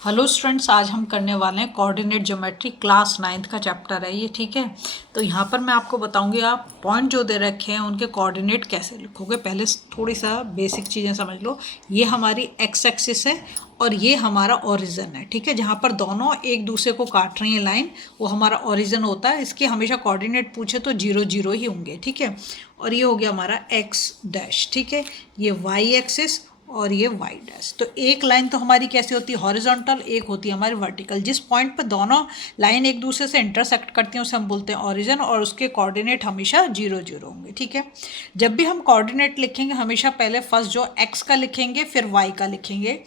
Hello students, आज हम करने वाले हैं कोऑर्डिनेट ज्योमेट्री क्लास 9th का चैप्टर है ये। ठीक है, तो यहाँ पर मैं आपको बताऊंगी आप पॉइंट जो दे रखे हैं उनके कोऑर्डिनेट कैसे लिखोगे। पहले थोड़ी सा बेसिक चीज़ें समझ लो। ये हमारी एक्स एक्सिस है और ये हमारा ओरिजिन है। ठीक है, जहाँ पर दोनों एक दूसरे को काट रही हैं लाइन, वो हमारा ओरिजिन होता है। इसके हमेशा कोऑर्डिनेट पूछे तो 0 0 ही होंगे। ठीक है, और ये हो गया हमारा एक्स डैश। ठीक है, ये वाई एक्सिस और ये वाई डैश। तो एक लाइन तो हमारी कैसी होती है, हॉरिजॉन्टल, एक होती है हमारी वर्टिकल। जिस पॉइंट पर दोनों लाइन एक दूसरे से इंटरसेक्ट करती हैं उसे हम बोलते हैं ओरिजिन, और उसके कोऑर्डिनेट हमेशा 0 0 होंगे। ठीक है, जब भी हम कोऑर्डिनेट लिखेंगे हमेशा पहले फर्स्ट जो एक्स का लिखेंगे फिर वाई का लिखेंगे।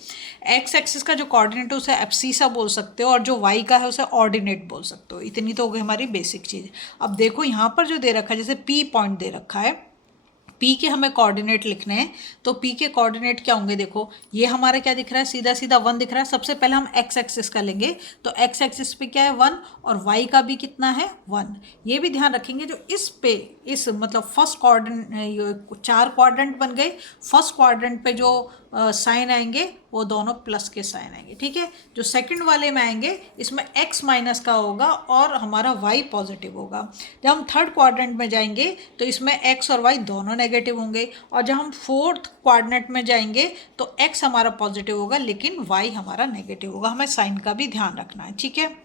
एक्स एक्सिस का जो कोऑर्डिनेट है उसे एब्सीसा बोल सकते हो, और जो वाई का है उसे ऑर्डिनेट बोल सकते हो। इतनी तो हो गई हमारी बेसिक चीज़। अब देखो यहाँ पर जो दे रखा है, जैसे पी पॉइंट दे रखा है, पी के हमें कोऑर्डिनेट लिखने हैं। तो पी के कोऑर्डिनेट क्या होंगे, देखो ये हमारा क्या दिख रहा है, सीधा सीधा 1 दिख रहा है। सबसे पहले हम एक्स एक्सिस का लेंगे, तो एक्स एक्सिस पे क्या है 1, और वाई का भी कितना है 1। ये भी ध्यान रखेंगे जो इस पे इस मतलब फर्स्ट क्वाड्रेंट, 4 क्वाड्रेंट बन गए। फर्स्ट क्वाड्रेंट पे जो साइन आएंगे वो दोनों प्लस के साइन आएंगे। ठीक है, जो सेकंड वाले में आएंगे इसमें x माइनस का होगा और हमारा y पॉजिटिव होगा। जब हम थर्ड क्वाड्रेंट में जाएंगे तो इसमें x और y दोनों नेगेटिव होंगे, और जब हम फोर्थ क्वाड्रेंट में जाएंगे तो x हमारा पॉजिटिव होगा लेकिन y हमारा नेगेटिव होगा। हमें साइन का भी ध्यान रखना है। ठीक है,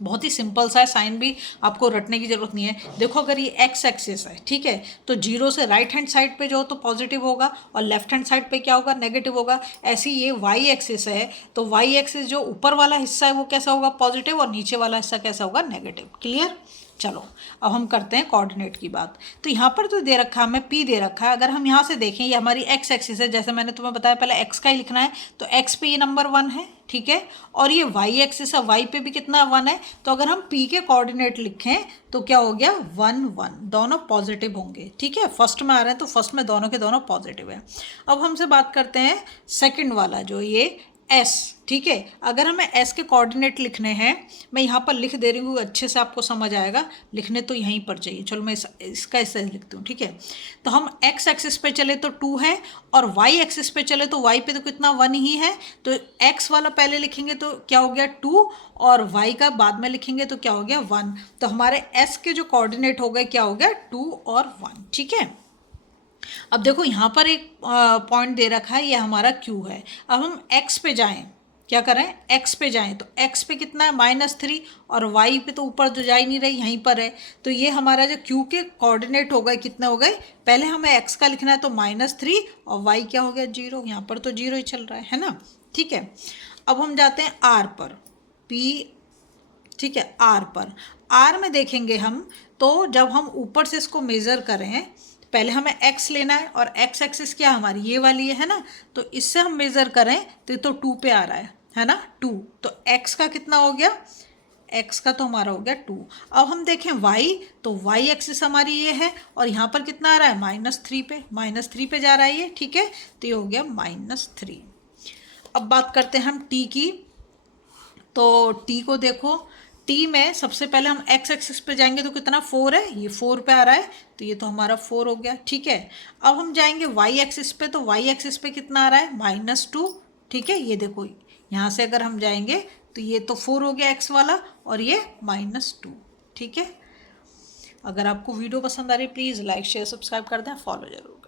बहुत ही सिंपल सा है, साइन भी आपको रटने की जरूरत नहीं है। देखो अगर ये एक्स एक्सिस है, ठीक है, तो 0 से राइट हैंड साइड पे जो तो पॉजिटिव होगा और लेफ्ट हैंड साइड पे क्या होगा, नेगेटिव होगा। ऐसे ही ये वाई एक्सिस है, तो वाई एक्सिस जो ऊपर वाला हिस्सा है वो कैसा होगा, पॉजिटिव, और नीचे वाला हिस्सा कैसा होगा, नेगेटिव। क्लियर। चलो अब हम करते हैं कोऑर्डिनेट की बात। तो यहाँ पर तो दे रखा है हमें P दे रखा है। अगर हम यहाँ से देखें ये हमारी एक्स एक्सिस है, जैसे मैंने तुम्हें बताया पहले एक्स का ही लिखना है, तो एक्स पे ये नंबर 1 है। ठीक है, और ये वाई एक्सिस है, वाई पे भी कितना 1 है। तो अगर हम P के कोऑर्डिनेट लिखें तो क्या हो गया 1 1, दोनों पॉजिटिव होंगे। ठीक है, फर्स्ट में आ रहे हैं तो फर्स्ट में दोनों के दोनों पॉजिटिव है। अब हमसे बात करते हैं सेकंड वाला जो ये S। ठीक है, अगर हमें S के कोऑर्डिनेट लिखने हैं, मैं यहाँ पर लिख दे रही हूँ, अच्छे से आपको समझ आएगा। लिखने तो यहीं पर चाहिए। चलो मैं इसका ऐसे लिखती हूँ। ठीक है, तो हम x एक्सिस पे चले तो 2 है, और y एक्सिस पे चले तो y पे तो कितना 1 ही है। तो x वाला पहले लिखेंगे तो क्या हो गया 2, और y का बाद में लिखेंगे तो क्या हो गया 1। तो हमारे S के जो कोऑर्डिनेट हो गए क्या हो गया 2 और 1। ठीक है, अब देखो यहाँ पर एक पॉइंट दे रखा है, ये हमारा Q है। अब हम x पे जाएं, क्या करें, x पे जाएं, तो x पे कितना है -3, और y पे तो ऊपर तो जा ही नहीं रही, यहीं पर है। तो ये हमारा जो Q के कोऑर्डिनेट हो गए, कितने हो गए, पहले हमें x का लिखना है तो -3, और y क्या हो गया 0। यहाँ पर तो 0 ही चल रहा है ना। ठीक है, अब हम जाते हैं R पर, P। ठीक है, R पर, R में देखेंगे हम, तो जब हम ऊपर से इसको मेज़र करें, पहले हमें x लेना है, और x एक्सिस क्या हमारी ये वाली है ना, तो इससे हम मेज़र करें तो 2 पे आ रहा है ना 2। तो x का कितना हो गया, x का तो हमारा हो गया 2। अब हम देखें y, तो y एक्सिस हमारी ये है, और यहाँ पर कितना आ रहा है -3 पे जा रहा है ये। ठीक है, तो ये हो गया -3। अब बात करते हैं हम t की। तो t को देखो, टी में सबसे पहले हम एक्स एक्सिस पे जाएंगे तो कितना 4 है, ये 4 पे आ रहा है, तो ये तो हमारा 4 हो गया। ठीक है, अब हम जाएंगे वाई एक्सिस पे, तो वाई एक्सिस पे कितना आ रहा है -2। ठीक है, ये देखो यहाँ से अगर हम जाएंगे तो ये तो 4 हो गया एक्स वाला, और ये -2। ठीक है, अगर आपको वीडियो पसंद आ रही प्लीज़ लाइक शेयर सब्सक्राइब कर दें, फॉलो जरूर।